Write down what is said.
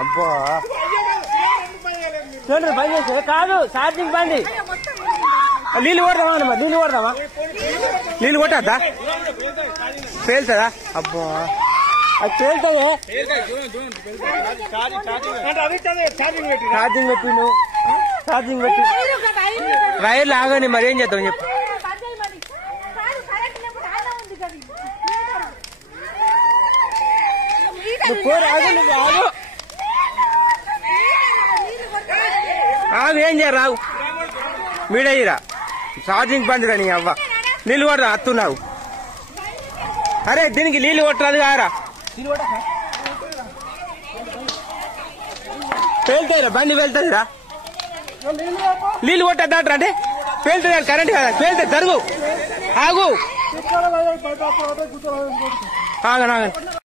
అబ్బా చూడండి బంద్ చేసే కాదు ఛార్జింగ్ బండి నీళ్ళు కొడదామా మరి నీళ్ళు కొడదామా నీళ్ళు కొట్టద్దా పేలుతుందా అబ్బా అది పేలుతుంది ఛార్జింగ్ పెట్టి నువ్వు ఛార్జింగ్ పెట్టి వైర్లు ఆగని మరి ఏం చేద్దాం చెప్పు ఆగు ఏం చేయరు రావు మీడయ్యిరా ఛార్జింగ్ బంద్ కానీ అవ్వ నీళ్ళు కొడరా అత్తున్నావు అరే దీనికి నీళ్ళు కొట్టరాదు కారా పేలుతాయిరా బండి వెళ్తాయిరా నీళ్ళు కొట్టద్దాట్రా అంటే పేలుతుంది కరెంట్ కదా పేలుతుంది జరుగు ఆగు ఆగను